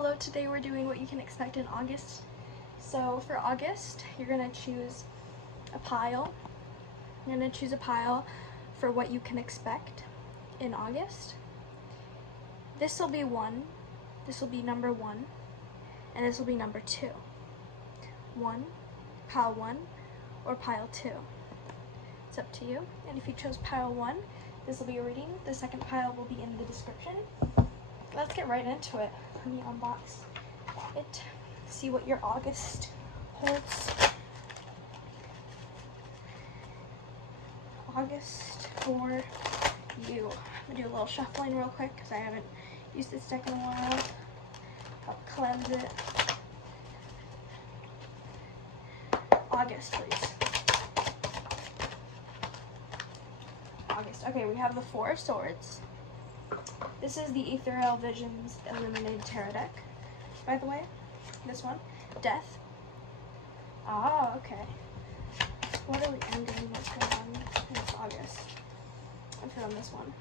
Hello, today we're doing what you can expect in August. So for August, you're going to choose a pile. You're going to choose a pile for what you can expect in August. This will be one, this will be number 1, and this will be number 2. 1, pile 1, or pile 2. It's up to you. And if you chose pile 1, this will be a reading. The second pile will be in the description. Let's get right into it. Let me unbox it, see what your August holds. August for you. I'm gonna do a little shuffling real quick because I haven't used this deck in a while. I'll cleanse it. August, please. August. Okay, we have the Four of Swords. This is the Ethereal Visions Illuminated Tarot deck, by the way. This one. Death. Ah, okay. What are we ending? What's going on in this August? I'm feeling this one.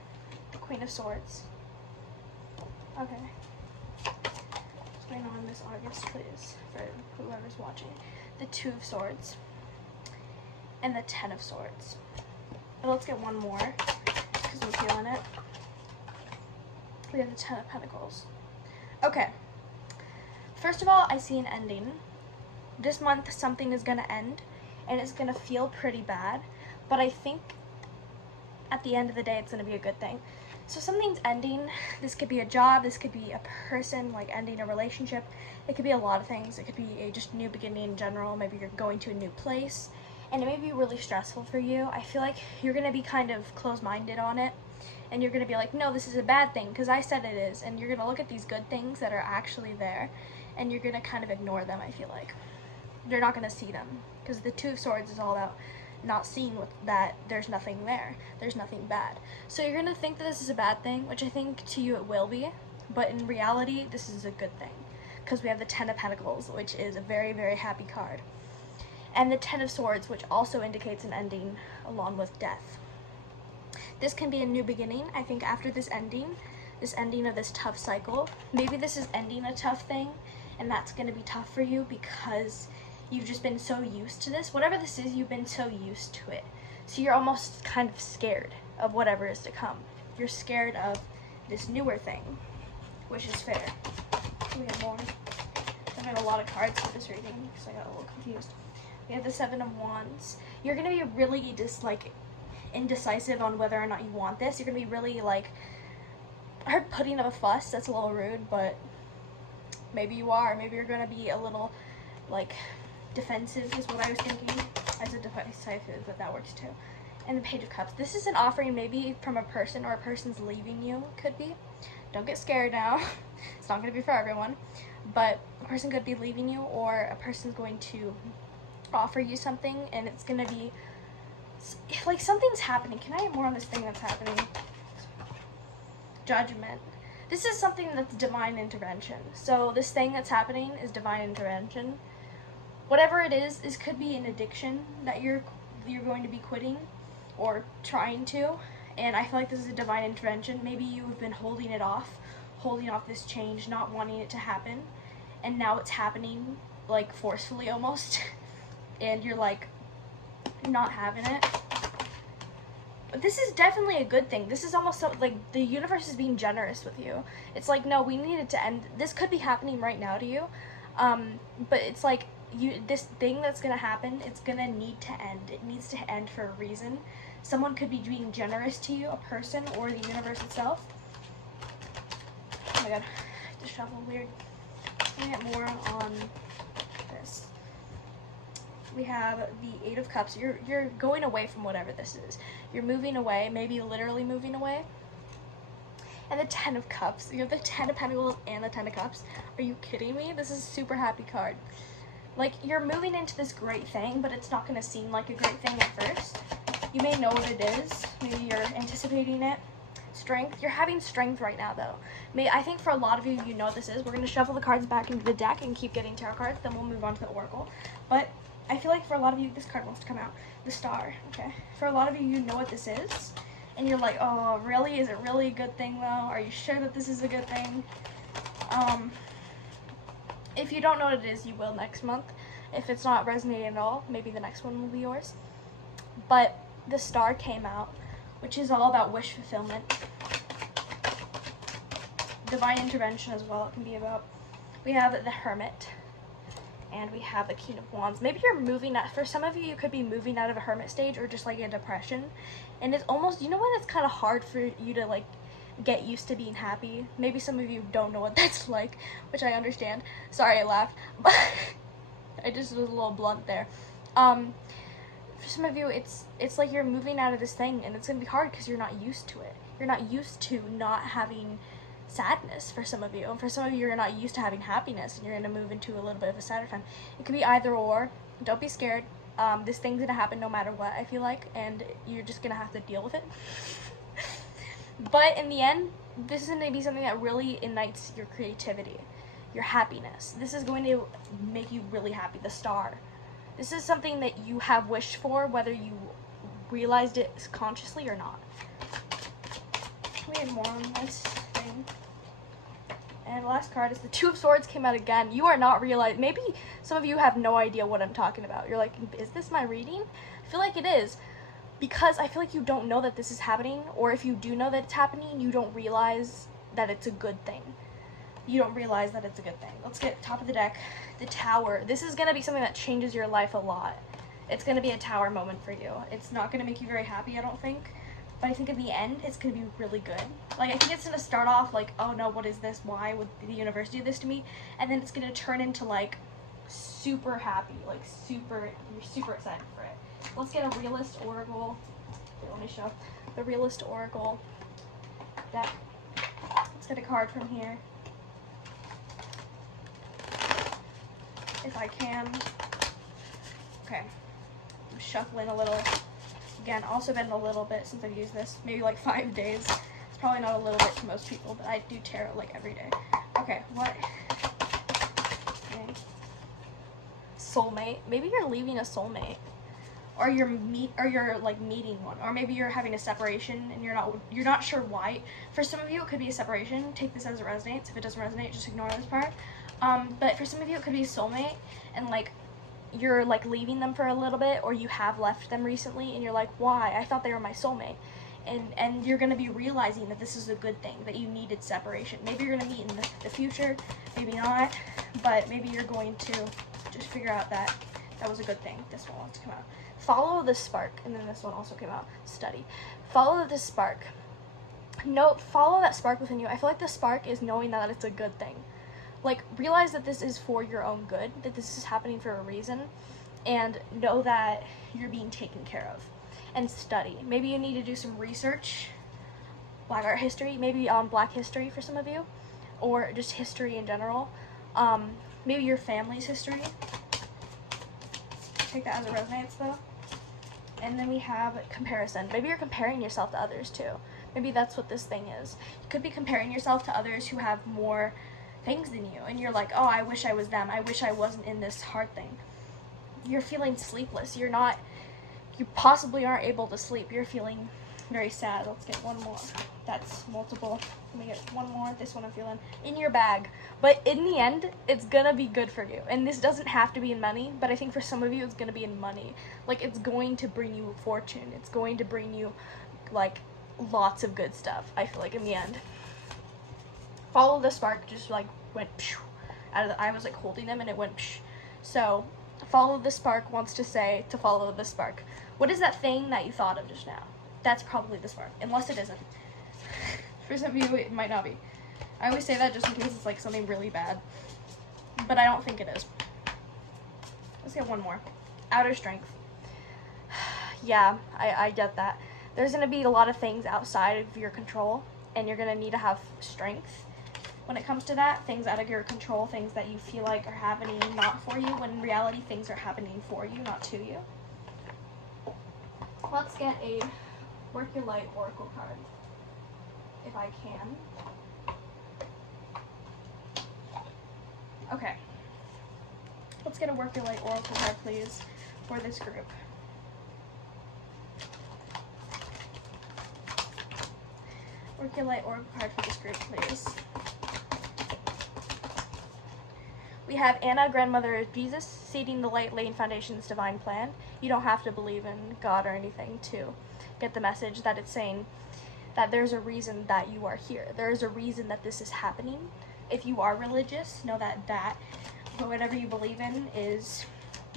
The Queen of Swords. Okay. What's going on this August, please, for whoever's watching? The Two of Swords. And the Ten of Swords. And let's get one more, because I'm feeling it. We have the Ten of Pentacles. Okay. First of all, I see an ending. This month, something is going to end, and it's going to feel pretty bad, but I think at the end of the day, it's going to be a good thing. So something's ending. This could be a job. This could be a person, like ending a relationship. It could be a lot of things. It could be a just new beginning in general. Maybe you're going to a new place, and it may be really stressful for you. I feel like you're going to be kind of closed-minded on it. And you're going to be like, no, this is a bad thing because I said it is. And you're going to look at these good things that are actually there, and you're going to kind of ignore them, I feel like. You're not going to see them because the Two of Swords is all about not seeing that there's nothing there. There's nothing bad. So you're going to think that this is a bad thing, which I think to you it will be. But in reality, this is a good thing because we have the Ten of Pentacles, which is a very, very happy card. And the Ten of Swords, which also indicates an ending along with death. This can be a new beginning. I think after this ending of this tough cycle, maybe this is ending a tough thing, and that's going to be tough for you because you've just been so used to this. Whatever this is, you've been so used to it. So you're almost kind of scared of whatever is to come. You're scared of this newer thing, which is fair. We have more. I have a lot of cards for this reading because I got a little confused. We have the Seven of Wands. You're going to be really indecisive on whether or not you want this. You're gonna be really I heard putting up a fuss. That's a little rude, but maybe you are. Maybe you're gonna be a little defensive is what I was thinking. I said decisive, but that works too. And the Page of Cups. This is an offering maybe from a person, or a person's leaving you. Could be. Don't get scared now. It's not gonna be for everyone, but a person could be leaving you, or a person's going to offer you something, and it's gonna be something's happening. Can I get more on this thing that's happening? Judgment. This is something that's divine intervention. So this thing that's happening is divine intervention. Whatever it is, this could be an addiction that you're going to be quitting or trying to. And I feel like this is a divine intervention. Maybe you've been holding off this change, not wanting it to happen, and now it's happening forcefully almost. And you're not having it. But this is definitely a good thing. This is almost the universe is being generous with you. It's no, we need it to end. This could be happening right now to you, but it's this thing that's gonna happen, it's gonna need to end. It needs to end for a reason. Someone could be being generous to you, a person or the universe itself. Oh my god, I have to shuffle weird. Let me get more on this. We have the Eight of Cups. You're going away from whatever this is. You're moving away, maybe literally moving away. And the Ten of Cups. You have the Ten of Pentacles and the Ten of Cups. Are you kidding me? This is a super happy card. You're moving into this great thing, but it's not going to seem like a great thing at first. You may know what it is. Maybe you're anticipating it. Strength. You're having strength right now, though. I think for a lot of you, you know what this is. We're going to shuffle the cards back into the deck and keep getting tarot cards. Then we'll move on to the Oracle. But I feel like for a lot of you, this card wants to come out. The Star, okay? For a lot of you, you know what this is. And you're like, oh, really? Is it really a good thing, though? Are you sure that this is a good thing? If you don't know what it is, you will next month. If it's not resonating at all, maybe the next one will be yours. But the Star came out, which is all about wish fulfillment. Divine intervention as well, it can be about. We have the Hermit, and we have the King of Wands. Maybe you're moving out, for some of you, you could be moving out of a hermit stage or just like a depression. And it's almost, you know what, it's kind of hard for you to like get used to being happy. Maybe some of you don't know what that's like, which I understand. Sorry I laughed, but I just was a little blunt there. For some of you, it's like you're moving out of this thing, and it's gonna be hard because you're not used to it. You're not used to not having sadness for some of you, and for some of you, you're not used to having happiness, and you're gonna move into a little bit of a sadder time. It could be either or. Don't be scared. This thing's gonna happen no matter what, I feel like, and you're just gonna have to deal with it. But in the end, this is gonna be something that really ignites your creativity, your happiness. This is going to make you really happy. The Star. This is something that you have wished for, whether you realized it consciously or not. We have more on this thing. And the last card is the Two of Swords came out again. You are not realizing, maybe some of you have no idea what I'm talking about. You're like, is this my reading? I feel like it is, because I feel like you don't know that this is happening, or if you do know that it's happening, you don't realize that it's a good thing. You don't realize that it's a good thing. Let's get top of the deck, the Tower. This is going to be something that changes your life a lot. It's going to be a Tower moment for you. It's not going to make you very happy, I don't think. But I think in the end, it's going to be really good. Like, I think it's going to start off like, oh no, what is this? Why would the universe do this to me? And then it's going to turn into like super happy, like super, you're super excited for it. Let's get a Realist Oracle. Here, let me show the Realist Oracle deck. Let's get a card from here, if I can. Okay, I'm shuffling a little. Again, also been a little bit since I've used this, maybe like 5 days. It's probably not a little bit to most people, but I do tarot like every day. Okay, what? Okay. Soulmate. Maybe you're leaving a soulmate, or you're like meeting one, or maybe you're having a separation and you're not sure why. For some of you, it could be a separation. Take this as it resonates. If it doesn't resonate, just ignore this part. But for some of you, it could be a soulmate, and like, you're like leaving them for a little bit, or you have left them recently and you're like, why? I thought they were my soulmate. And you're going to be realizing that this is a good thing, that you needed separation. Maybe you're going to meet in the future, maybe not, but maybe you're going to just figure out that that was a good thing. This one wants to come out. Follow the spark. And then this one also came out. Study. Follow the spark. No, follow that spark within you. I feel like the spark is knowing that it's a good thing. Like, realize that this is for your own good, that this is happening for a reason, and know that you're being taken care of. And study. Maybe you need to do some research, Black art history, maybe on Black history for some of you, or just history in general. Maybe your family's history. Take that as it resonates, though. And then we have comparison. Maybe you're comparing yourself to others, too. Maybe that's what this thing is. You could be comparing yourself to others who have more things than you, and you're like, oh, I wish I was them. I wish I wasn't in this hard thing. You're feeling sleepless. You possibly aren't able to sleep. You're feeling very sad. Let's get one more. That's multiple. Let me get one more. This one I'm feeling in your bag. But in the end, it's gonna be good for you. And this doesn't have to be in money, but I think for some of you, it's gonna be in money. Like, it's going to bring you fortune. It's going to bring you, like, lots of good stuff, I feel like, in the end. Follow the spark just like went pshh, out of the, I was like holding them and it went pshh. So follow the spark wants to say to follow the spark. What is that thing that you thought of just now? That's probably the spark, unless it isn't. For some of you, it might not be. I always say that just in case it's like something really bad, but I don't think it is. Let's get one more. Outer strength. Yeah, I get that. There's going to be a lot of things outside of your control, and you're going to need to have strength when it comes to that. Things out of your control, things that you feel like are happening not for you, when in reality things are happening for you, not to you. Let's get a Work Your Light Oracle card, if I can. Okay. Let's get a Work Your Light Oracle card, please, for this group. Work Your Light Oracle card for this group, please. We have Anna, grandmother of Jesus, seeding the light, laying foundations, divine plan. You don't have to believe in God or anything to get the message that it's saying that there's a reason that you are here. There is a reason that this is happening. If you are religious, know that whatever you believe in is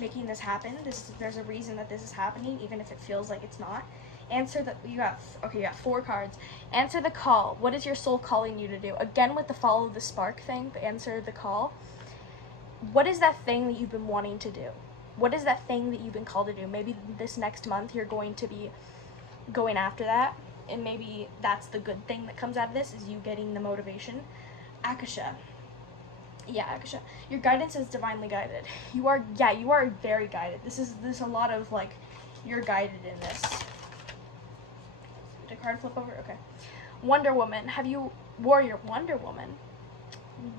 making this happen. There's a reason that this is happening, even if it feels like it's not. Answer that you got 4 cards. Answer the call. What is your soul calling you to do? Again, with the follow the spark thing, answer the call. What is that thing that you've been wanting to do? What is that thing that you've been called to do? Maybe this next month you're going to be going after that, and maybe that's the good thing that comes out of this, is you getting the motivation. Akasha. Yeah, Akasha. Your guidance is divinely guided. You are very guided. There's a lot of, like, you're guided in this. Did a card flip over? Okay. Wonder Woman. Warrior Wonder Woman.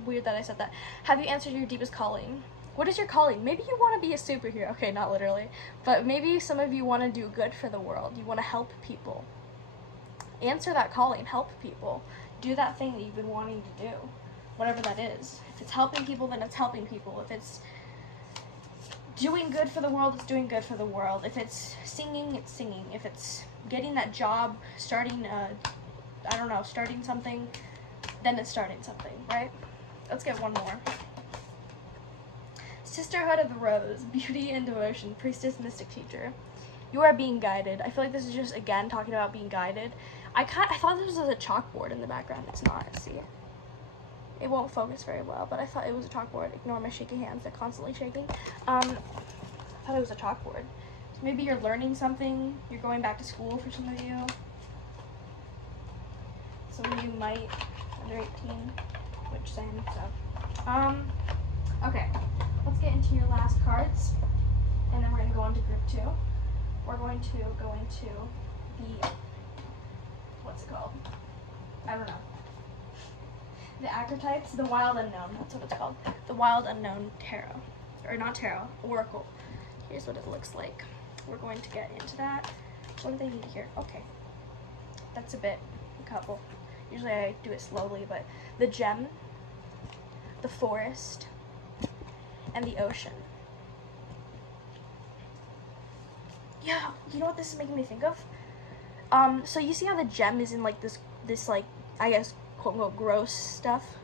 Weird that I said that. Have you answered your deepest calling? What is your calling? Maybe you want to be a superhero. Okay, not literally. But maybe some of you want to do good for the world. You want to help people. Answer that calling. Help people. Do that thing that you've been wanting to do. Whatever that is. If it's helping people, then it's helping people. If it's doing good for the world, it's doing good for the world. If it's singing, it's singing. If it's getting that job, starting something, then it's starting something, right? Let's get one more. Sisterhood of the Rose, beauty and devotion, priestess, mystic teacher. You are being guided. I feel like this is just, again, talking about being guided. I thought this was a chalkboard in the background. It's not, see? It won't focus very well, but I thought it was a chalkboard. Ignore my shaky hands, they're constantly shaking. I thought it was a chalkboard. So maybe you're learning something, you're going back to school for some of you. Some of you might, under 18, which same, so. Okay, let's get into your last cards, and then we're gonna go on to group 2. We're going to go into the, what's it called? I don't know. The archetypes, the wild unknown, that's what it's called. The wild unknown tarot, or not tarot, oracle. Here's what it looks like. We're going to get into that. What do they need here? Okay, that's a couple. Usually I do it slowly, but the gem, the forest, and the ocean. Yeah, you know what this is making me think of? So you see how the gem is in like this like, I guess, quote unquote gross stuff?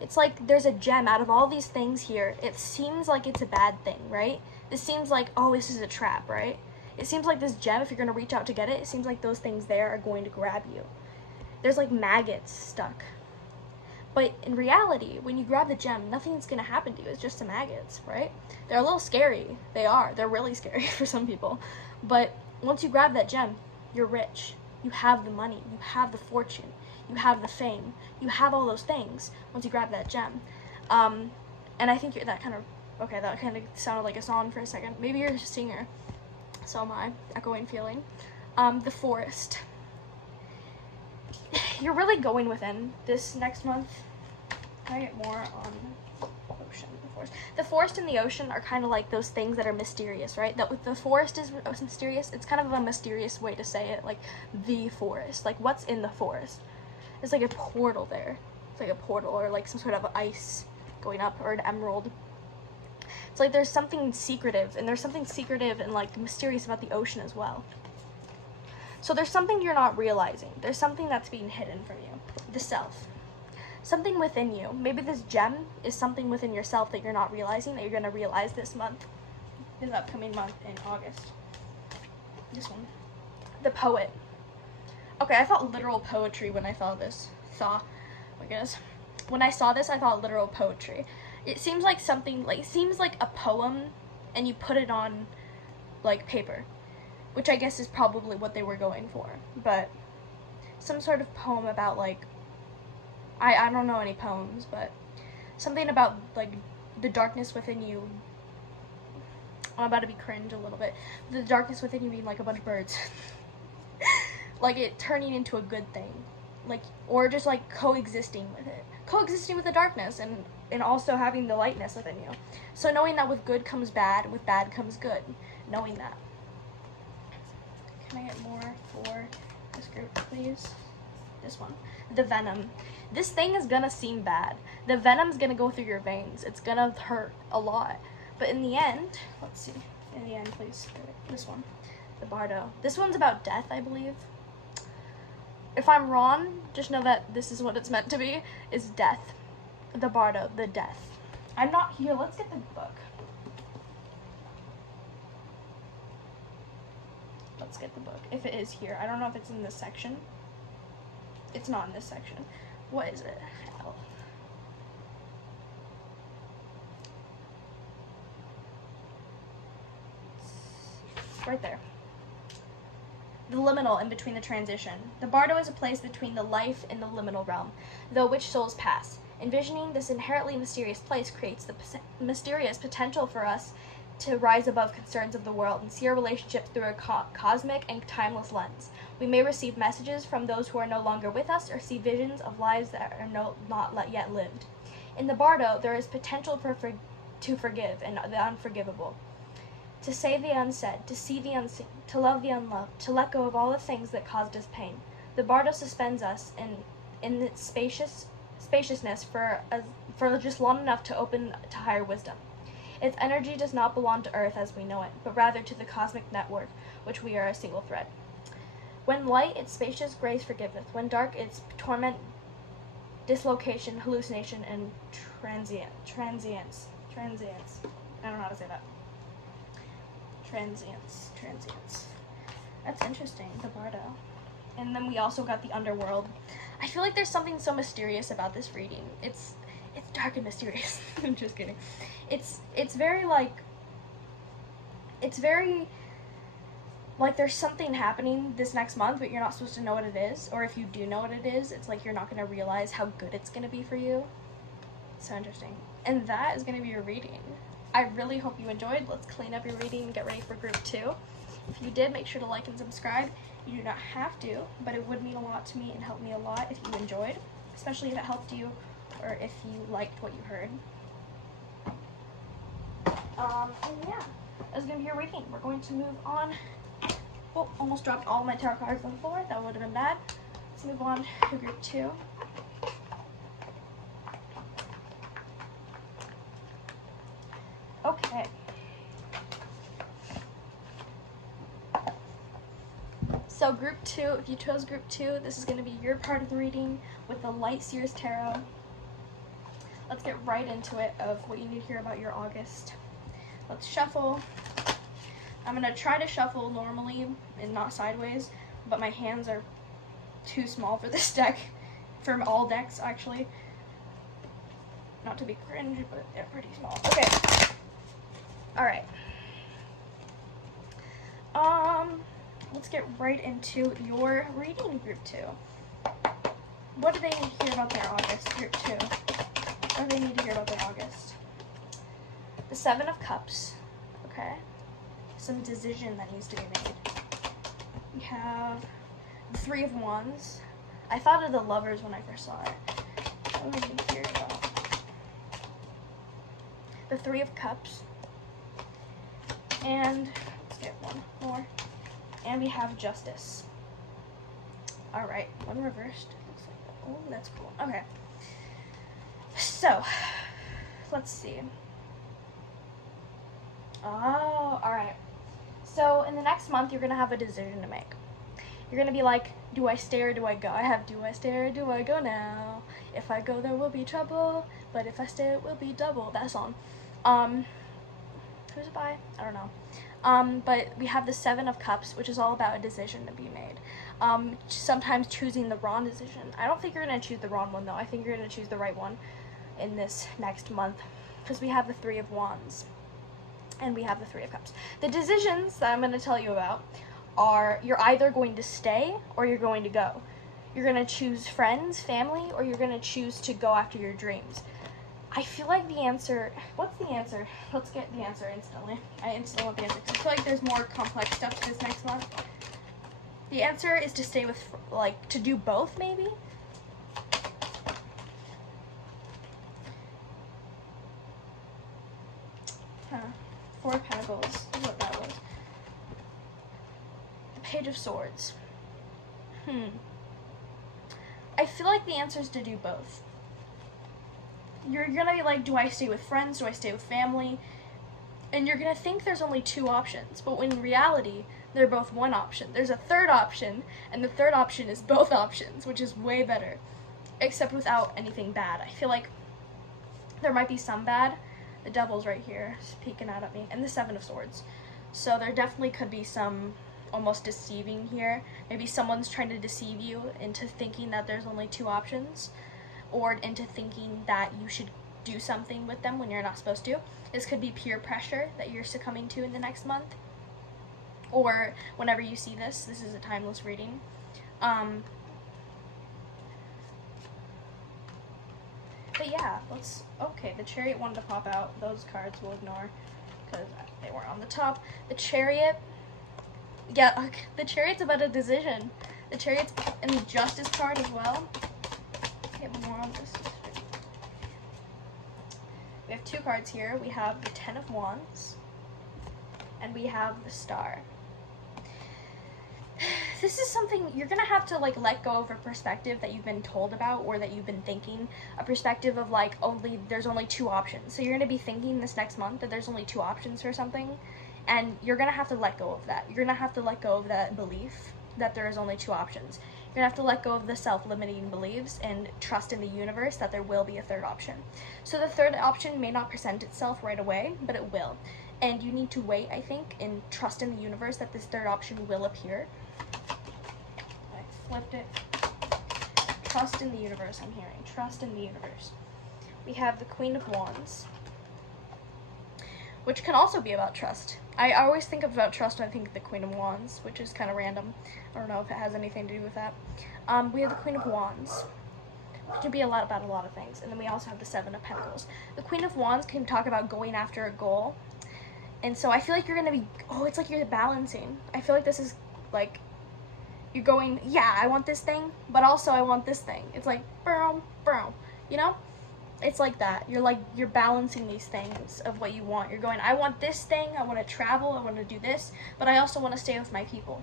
It's like there's a gem out of all these things here. It seems like it's a bad thing, right? This seems like, oh, this is a trap, right? It seems like this gem, if you're gonna reach out to get it, it seems like those things there are going to grab you. There's like maggots stuck. But in reality, when you grab the gem, nothing's gonna happen to you. It's just the maggots, right? They're a little scary. They are. They're really scary for some people. But once you grab that gem, you're rich. You have the money. You have the fortune. You have the fame. You have all those things once you grab that gem. And I think that kind of sounded like a song for a second. Maybe you're a singer. So am I. Echoing feeling. The forest. You're really going within this next month. Can I get more on ocean, the forest? The forest and the ocean are kind of like those things that are mysterious, right? The forest is mysterious. It's kind of a mysterious way to say it, like the forest. Like, what's in the forest? It's like a portal there. It's like a portal, or like some sort of ice going up, or an emerald. It's like there's something secretive, and there's something secretive and like mysterious about the ocean as well. So there's something you're not realizing. There's something that's being hidden from you. The self. Something within you. Maybe this gem is something within yourself that you're not realizing, that you're going to realize this month. This upcoming month in August. This one. The poet. Okay, I thought literal poetry when I saw this. Oh my goodness. When I saw this, I thought literal poetry. It seems like something, like, it seems like a poem, and you put it on, like, paper. Which I guess is probably what they were going for. But some sort of poem about, like, I don't know any poems, but something about, like, the darkness within you. I'm about to be cringe a little bit. The darkness within you being like a bunch of birds. Like it turning into a good thing. Like, or just like coexisting with it. Coexisting with the darkness and also having the lightness within you. So knowing that with good comes bad, and with bad comes good. Knowing that. Can I get more for this group, please? This one. The venom. This thing is gonna seem bad. The venom's gonna go through your veins. It's gonna hurt a lot. But in the end, let's see. In the end, please. This one. The Bardo. This one's about death, I believe. If I'm wrong, just know that this is what it's meant to be, is death. The Bardo, the death. I'm not here. Let's get the book. Let's get the book. If it is here. I don't know if it's in this section. It's not in this section. What is it? L. Right there. The liminal in between the transition. The Bardo is a place between the life and the liminal realm, though which souls pass. Envisioning this inherently mysterious place creates the mysterious potential for us to rise above concerns of the world and see our relationships through a cosmic and timeless lens. We may receive messages from those who are no longer with us or see visions of lives that are not yet lived. In the Bardo, there is potential to forgive and the unforgivable. To say the unsaid, to see the unseen, to love the unloved, to let go of all the things that caused us pain. The Bardo suspends us in its spaciousness for just long enough to open to higher wisdom. Its energy does not belong to Earth as we know it, but rather to the cosmic network, which we are a single thread. When light, its spacious grace forgiveth. When dark, its torment, dislocation, hallucination, and transience. I don't know how to say that. Transience. That's interesting, the Bardo. And then we also got the Underworld. I feel like there's something so mysterious about this reading. It's dark and mysterious. I'm just kidding. It's very like there's something happening this next month, but you're not supposed to know what it is. Or if you do know what it is, it's like you're not going to realize how good it's going to be for you. So interesting. And that is going to be your reading. I really hope you enjoyed. Let's clean up your reading and get ready for group 2. If you did, make sure to like and subscribe. You do not have to, but it would mean a lot to me and help me a lot if you enjoyed, especially if it helped you or if you liked what you heard. And yeah, that's going to be your reading. We're going to move on. Oh, almost dropped all my tarot cards on the floor. That would have been bad. Let's move on to group 2. Okay. So group 2, if you chose group 2, this is going to be your part of the reading with the Light Seers Tarot. Let's get right into it of what you need to hear about your August. Let's shuffle. I'm going to try to shuffle normally and not sideways, but my hands are too small for this deck, for all decks actually. Not to be cringe, but they're pretty small. Okay. Alright. Let's get right into your reading, group 2. What do they need to hear about their August, group 2? What do they need to hear about their August? The 7 of Cups. Okay. Some decision that needs to be made. We have the 3 of Wands. I thought of the Lovers when I first saw it. What do we need to hear about? The 3 of Cups. And let's get one more. And we have Justice. Alright, one reversed. Oh, that's cool. Okay. So, let's see. Oh, alright. So, in the next month, you're going to have a decision to make. You're going to be like, do I stay or do I go? I have, do I stay or do I go now? If I go, there will be trouble. But if I stay, it will be double. That song. Who's it by? I don't know. But we have the 7 of Cups, which is all about a decision to be made. Sometimes choosing the wrong decision. I don't think you're going to choose the wrong one, though. I think you're going to choose the right one in this next month. Because we have the 3 of Wands. And we have the 3 of Cups. The decisions that I'm going to tell you about are you're either going to stay or you're going to go. You're going to choose friends, family, or you're going to choose to go after your dreams. I feel like the answer, what's the answer? Let's get the answer instantly. I instantly want the answer because I feel like there's more complex stuff this next month. The answer is to stay with, like, to do both maybe? Huh. 4 of Pentacles is what that was. The Page of Swords. I feel like the answer is to do both. You're gonna be like, do I stay with friends? Do I stay with family? And you're gonna think there's only two options, but in reality, they're both one option. There's a third option, and the third option is both options, which is way better, except without anything bad. I feel like there might be some bad. The devil's right here, peeking out at me, and the Seven of Swords. So there definitely could be some almost deceiving here. Maybe someone's trying to deceive you into thinking that there's only two options, or into thinking that you should do something with them when you're not supposed to. This could be peer pressure that you're succumbing to in the next month, or whenever you see this. This is a timeless reading. But yeah, okay, the Chariot wanted to pop out. Those cards we'll ignore because they weren't on the top. The Chariot, yeah, okay, the Chariot's about a decision. The Chariot's in the Justice card as well. Get more on this. We have two cards here. We have the Ten of Wands, and we have the Star. This is something you're gonna have to like let go of a perspective that you've been told about, or that you've been thinking, a perspective of like there's only two options. So you're gonna be thinking this next month that there's only two options for something, and you're gonna have to let go of that. You're gonna have to let go of that belief that there is only two options. You're gonna have to let go of the self-limiting beliefs and trust in the universe that there will be a third option. So the third option may not present itself right away, but it will. And you need to wait, I think, and trust in the universe that this third option will appear. I flipped it. Trust in the universe, I'm hearing. Trust in the universe. We have the Queen of Wands, which can also be about trust. I always think about trust when I think of the Queen of Wands, which is kind of random. I don't know if it has anything to do with that. We have the Queen of Wands, which can be about a lot of things. And then we also have the Seven of Pentacles. The Queen of Wands can talk about going after a goal. And so I feel like you're going to be, it's like you're balancing. I feel like this is like, you're going, yeah, I want this thing, but also I want this thing. It's like, boom, boom, you know? It's like that. You're balancing these things of what you want. You're going, I want this thing, I want to travel, I want to do this, but I also want to stay with my people.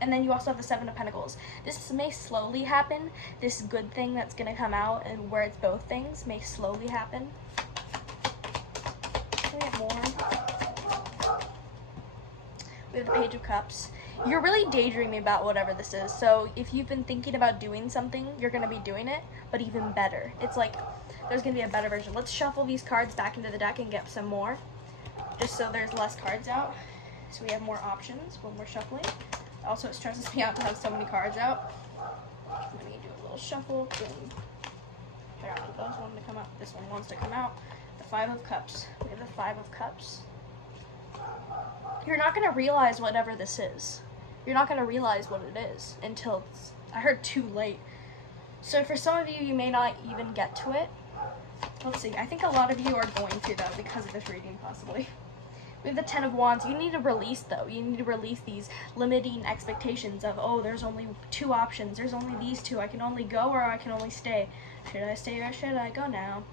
And then you also have the Seven of Pentacles. This may slowly happen. This good thing that's going to come out, and where it's both things, may slowly happen. Can we get more? We have the Page of Cups. You're really daydreaming about whatever this is. So if you've been thinking about doing something, you're going to be doing it, but even better. It's like there's going to be a better version. Let's shuffle these cards back into the deck and get some more, just so there's less cards out. So we have more options when we're shuffling. Also, it stresses me out to have so many cards out. I'm going to do a little shuffle. Boom. Those wanted to come out. This one wants to come out. The Five of Cups. We have the Five of Cups. You're not going to realize whatever this is. You're not going to realize what it is until it's, I heard, too late. So for some of you, you may not even get to it. Let's see. I think a lot of you are going to, though, because of this reading, possibly. We have the Ten of Wands. You need to release, though. You need to release these limiting expectations of, oh, there's only two options. There's only these two. I can only go or I can only stay. Should I stay or should I go now?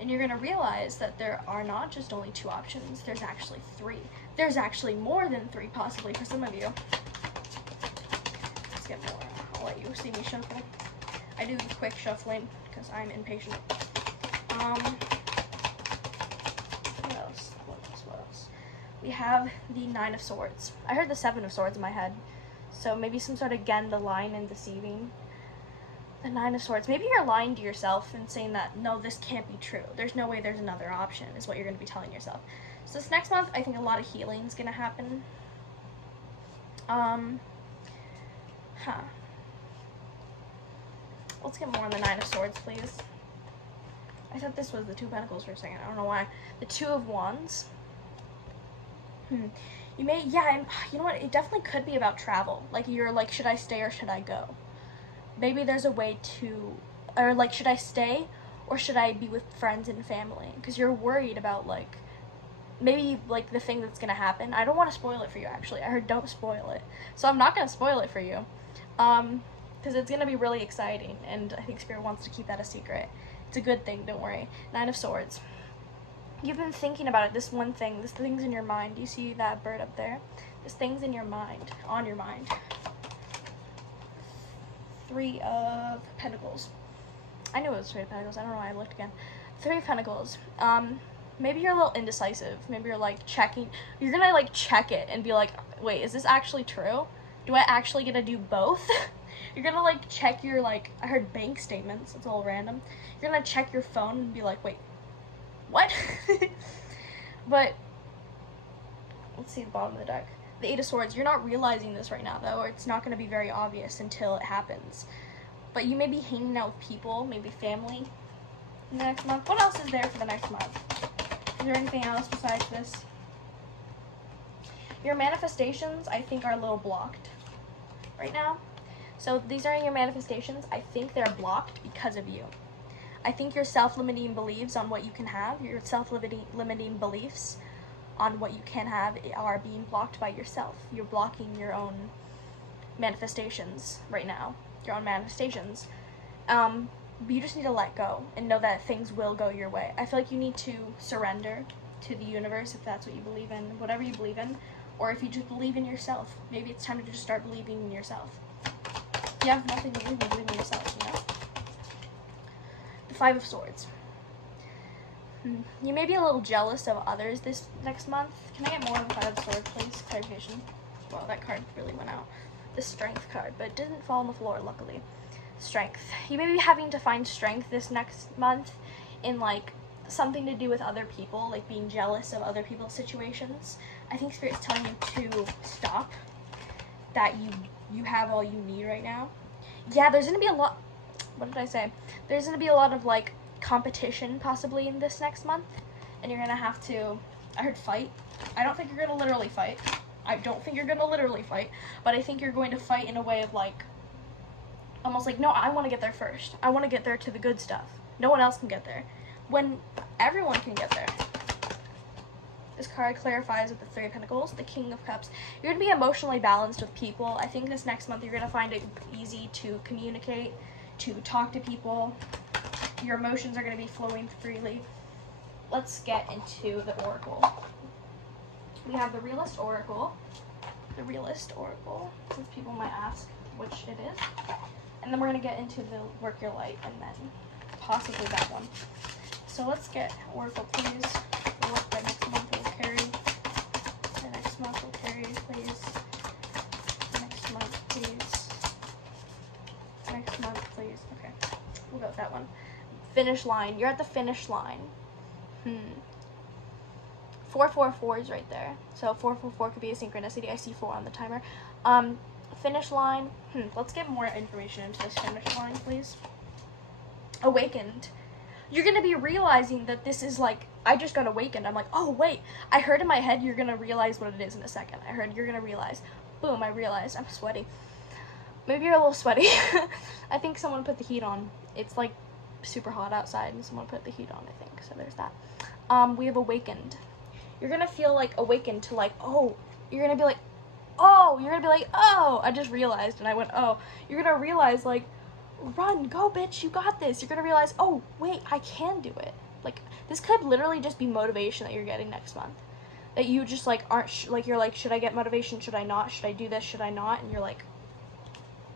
And you're going to realize that there are not just only two options. There's actually three. There's actually more than three, possibly, for some of you. Let's get more. I'll let you see me shuffle. I do quick shuffling because I'm impatient. What else? What else? We have the Nine of Swords. I heard the Seven of Swords in my head. So maybe some sort of, again, the lying and deceiving. The Nine of Swords. Maybe you're lying to yourself and saying that, no, this can't be true. There's no way there's another option, is what you're going to be telling yourself. So this next month, I think a lot of healing is going to happen. Let's get more on the Nine of Swords, please. I thought this was the Two of Pentacles for a second. I don't know why. The Two of Wands. You may, yeah, you know what? It definitely could be about travel. Like, you're like, should I stay or should I go? Maybe there's a way to, or like, should I stay or should I be with friends and family? Because you're worried about, like, maybe, like, the thing that's going to happen. I don't want to spoil it for you, actually. I heard don't spoil it. So I'm not going to spoil it for you. Because it's going to be really exciting, and I think Spirit wants to keep that a secret. It's a good thing, don't worry. Nine of Swords. You've been thinking about it, this one thing, this thing's in your mind. Do you see that bird up there? This thing's in your mind, on your mind. Three of Pentacles. I knew it was Three of Pentacles. I don't know why I looked again. Three of Pentacles. Maybe you're a little indecisive. Maybe you're like checking. You're gonna like check it and be like, wait, is this actually true? Do I actually get to do both? You're gonna like check your like, I heard bank statements. It's all random. You're gonna check your phone and be like, wait, what? But let's see the bottom of the deck. The Eight of Swords. You're not realizing this right now though, or it's not gonna be very obvious until it happens. But you may be hanging out with people, maybe family, in the next month. What else is there for the next month? Is there anything else besides this? Your manifestations, I think, are a little blocked right now. So these are your manifestations. I think they're blocked because of you. I think your self-limiting beliefs on what you can have, your self-limiting beliefs on what you can have are being blocked by yourself. You're blocking your own manifestations right now. Your own manifestations. But you just need to let go and know that things will go your way. I feel like you need to surrender to the universe if that's what you believe in, whatever you believe in, or if you just believe in yourself. Maybe it's time to just start believing in yourself. If you have nothing to believe in yourself, you know? The Five of Swords. You may be a little jealous of others this next month. Can I get more of the Five of Swords, please? Clarification. Well, that card really went out. The Strength card, but it didn't fall on the floor, luckily. Strength. You may be having to find strength this next month in like something to do with other people, like being jealous of other people's situations. I think Spirit's telling you to stop, that you have all you need right now. Yeah, there's gonna be a lot, what did I say? There's gonna be a lot of like competition possibly in this next month, and you're gonna have to, I heard fight. I don't think you're gonna literally fight. But I think you're going to fight in a way of like, almost like, no, I want to get there first. I want to get there to the good stuff. No one else can get there. When everyone can get there. This card clarifies with the Three of Pentacles, the King of Cups. You're going to be emotionally balanced with people. I think this next month you're going to find it easy to communicate, to talk to people. Your emotions are going to be flowing freely. Let's get into the Oracle. We have the Realist Oracle. The Realist Oracle, since people might ask which it is. And then we're going to get into the Work Your Light and then possibly that one. So let's get Oracle, please. What the next month will carry. The next month will carry, please. Next month, please. Next month, please. Okay, we'll go with that one. Finish line. You're at the finish line. 444 is right there. So 444 could be a synchronicity. I see 4 on the timer. Finish line. Let's get more information into this finish line, please. Awakened. You're going to be realizing that this is like, I just got awakened. I'm like, oh, wait. I heard in my head you're going to realize what it is in a second. I heard you're going to realize. Boom, I realized. I'm sweaty. Maybe you're a little sweaty. I think someone put the heat on. It's like super hot outside and someone put the heat on, I think. So there's that. We have awakened. You're going to feel like awakened to like, oh, you're going to be like, oh, you're going to be like, oh, I just realized, and I went, oh. You're going to realize, like, run, go, bitch, you got this. You're going to realize, oh, wait, I can do it. Like, this could literally just be motivation that you're getting next month. That you just, like, aren't, like, you're like, should I get motivation? Should I not? Should I do this? Should I not? And you're like,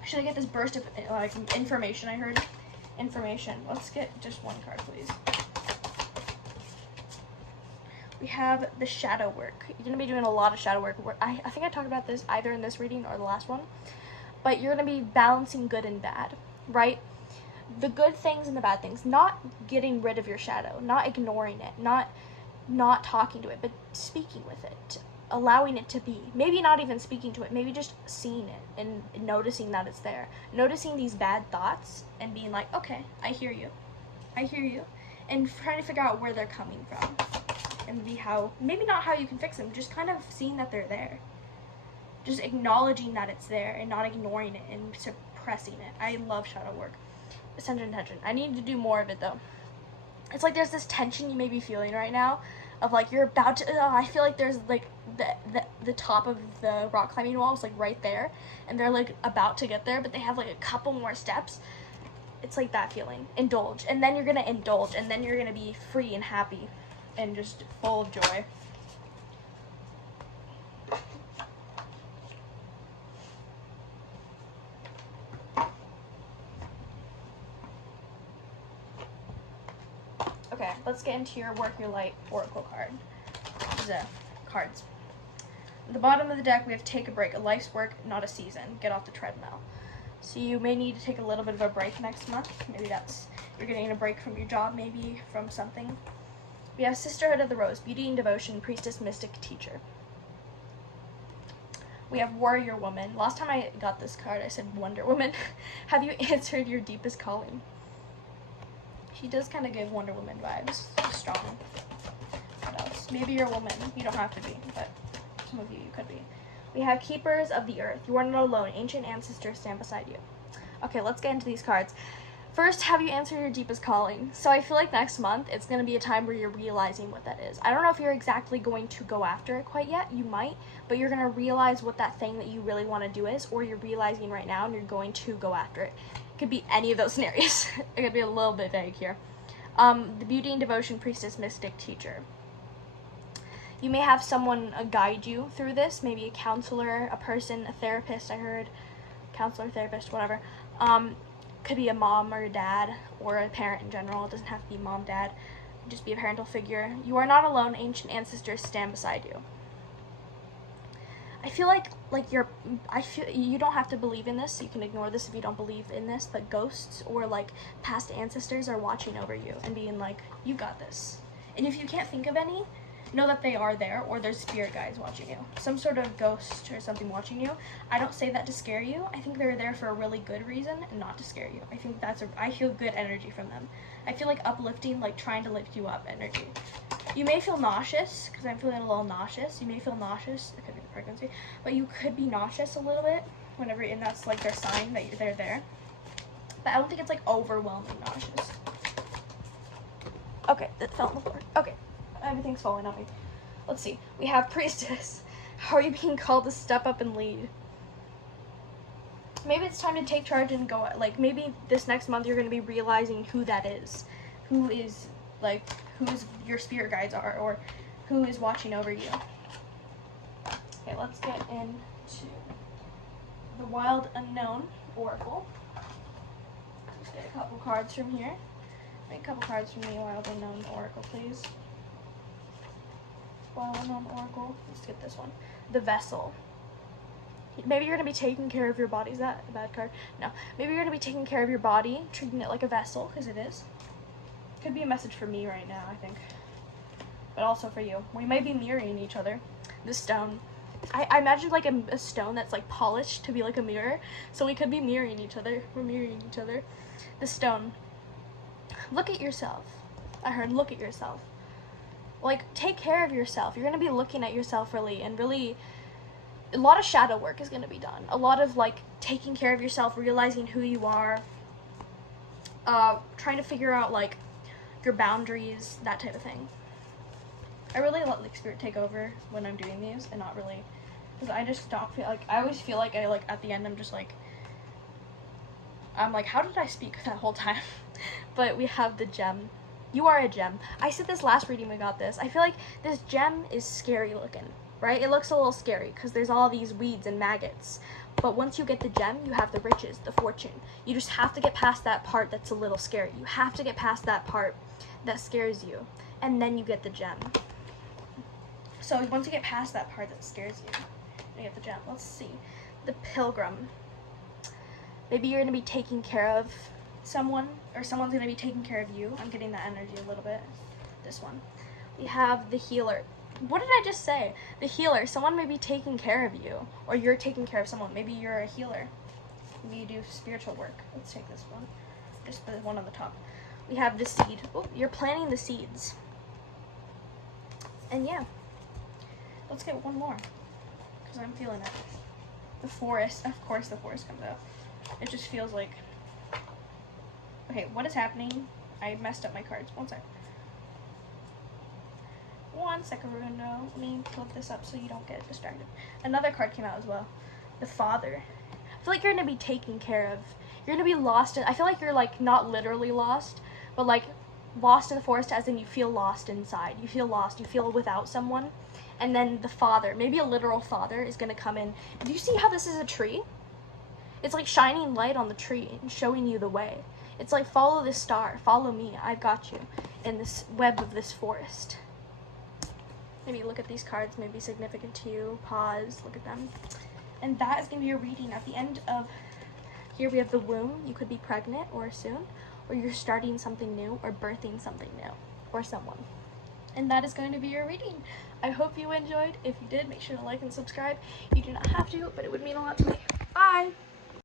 should I get this burst of, like, information I heard? Information. Let's get just one card, please. We have the shadow work. You're going to be doing a lot of shadow work. I think I talked about this either in this reading or the last one. But you're going to be balancing good and bad, right? The good things and the bad things. Not getting rid of your shadow. Not ignoring it. Not talking to it. But speaking with it. Allowing it to be. Maybe not even speaking to it. Maybe just seeing it and noticing that it's there. Noticing these bad thoughts and being like, okay, I hear you. I hear you. And trying to figure out where they're coming from. And maybe not how you can fix them, just kind of seeing that they're there. Just acknowledging that it's there and not ignoring it and suppressing it. I love shadow work. Ascension tension. I need to do more of it though. It's like there's this tension you may be feeling right now of like you're about to, I feel like there's like the top of the rock climbing wall is like right there and they're like about to get there, but they have like a couple more steps. It's like that feeling. Indulge. And then you're going to indulge and then you're going to be free and happy. And just full of joy. let's get into your Work Your Light Oracle card. The cards. At the bottom of the deck, we have Take a Break. A life's work, not a season. Get off the treadmill. So you may need to take a little bit of a break next month. Maybe that's, you're getting a break from your job, maybe from something. We have Sisterhood of the Rose. Beauty and Devotion, Priestess, Mystic, Teacher. We have Warrior Woman. Last time I got this card, I said Wonder Woman. Have you answered your deepest calling? She does kind of give Wonder Woman vibes. Strong. What else? Maybe you're a woman. You don't have to be, but some of you could be. We have Keepers of the Earth. You are not alone. Ancient ancestors stand beside you. Okay, let's get into these cards. First, have you answered your deepest calling? So I feel like next month, it's going to be a time where you're realizing what that is. I don't know if you're exactly going to go after it quite yet. You might, but you're going to realize what that thing that you really want to do is, or you're realizing right now and you're going to go after it. It could be any of those scenarios. It could be a little bit vague here. The Beauty and Devotion, Priestess, Mystic, Teacher. You may have someone guide you through this, maybe a counselor, a person, a therapist, I heard. Counselor, therapist, whatever. Could be a mom or a dad or a parent in general. It doesn't have to be mom, dad. Just be a parental figure. You are not alone. Ancient ancestors stand beside you. I feel like you don't have to believe in this. You can ignore this if you don't believe in this, but ghosts or like past ancestors are watching over you and being like, you got this. And if you can't think of any, know that they are there, or there's spirit guides watching you. Some sort of ghost or something watching you. I don't say that to scare you. I think they're there for a really good reason and not to scare you. I think I feel good energy from them. I feel like uplifting, like trying to lift you up energy. You may feel nauseous, because I'm feeling a little nauseous. You may feel nauseous, it could be the pregnancy, but you could be nauseous a little bit whenever, and that's like their sign that they're there. But I don't think it's like overwhelming nauseous. Okay, that fell on the floor. Okay. Everything's falling on me. Let's see. We have Priestess. How are you being called to step up and lead? Maybe it's time to take charge and go, like, maybe this next month you're going to be realizing who that is. Who your spirit guides are, or who is watching over you. Okay, let's get into the Wild Unknown Oracle. Let's get a couple cards from here. Make a couple cards from the Wild Unknown Oracle, please. Wild Unknown Oracle. Let's get this one. The Vessel. Maybe you're going to be taking care of your body. Is that a bad card? No. Maybe you're going to be taking care of your body, treating it like a vessel, because it is. Could be a message for me right now, I think. But also for you. We might be mirroring each other. The stone. I imagine like a stone that's like polished to be like a mirror. So we could be mirroring each other. We're mirroring each other. The stone. Look at yourself. I heard look at yourself. Like, take care of yourself. You're going to be looking at yourself really, and really, a lot of shadow work is going to be done. A lot of, like, taking care of yourself, realizing who you are, trying to figure out, like, your boundaries, that type of thing. I really let, like, spirit take over when I'm doing these, and not really, because I just don't feel, like, I always feel like at the end, I'm just, like, I'm like, how did I speak that whole time? But we have the gem. You are a gem. I said this last reading we got this. I feel like this gem is scary looking, right? It looks a little scary because there's all these weeds and maggots. But once you get the gem, you have the riches, the fortune. You just have to get past that part that's a little scary. You have to get past that part that scares you. And then you get the gem. So once you get past that part that scares you, you get the gem. Let's see. The Pilgrim. Maybe you're going to be taking care of someone, or someone's going to be taking care of you. I'm getting that energy a little bit. This one. We have the Healer. What did I just say? The Healer. Someone may be taking care of you, or you're taking care of someone. Maybe you're a healer. Maybe you do spiritual work. Let's take this one. Just the one on the top. We have the Seed. Oh, you're planting the seeds. And yeah. Let's get one more, because I'm feeling it. The Forest. Of course the Forest comes out. It just feels like... Okay, what is happening? I messed up my cards. One sec. One second, Rundo. Let me flip this up so you don't get distracted. Another card came out as well. The Father. I feel like you're going to be taken care of. You're going to be lost. I feel like you're, like, not literally lost, but, like, lost in the forest as in you feel lost inside. You feel lost. You feel without someone. And then the Father, maybe a literal father, is going to come in. Do you see how this is a tree? It's like shining light on the tree and showing you the way. It's like follow this star, follow me, I've got you in this web of this forest. Maybe look at these cards, maybe significant to you, pause, look at them. And that is going to be your reading. At the end of here we have the womb. You could be pregnant or soon, or you're starting something new or birthing something new or someone. And that is going to be your reading. I hope you enjoyed. If you did, make sure to like and subscribe. You do not have to, but it would mean a lot to me. Bye!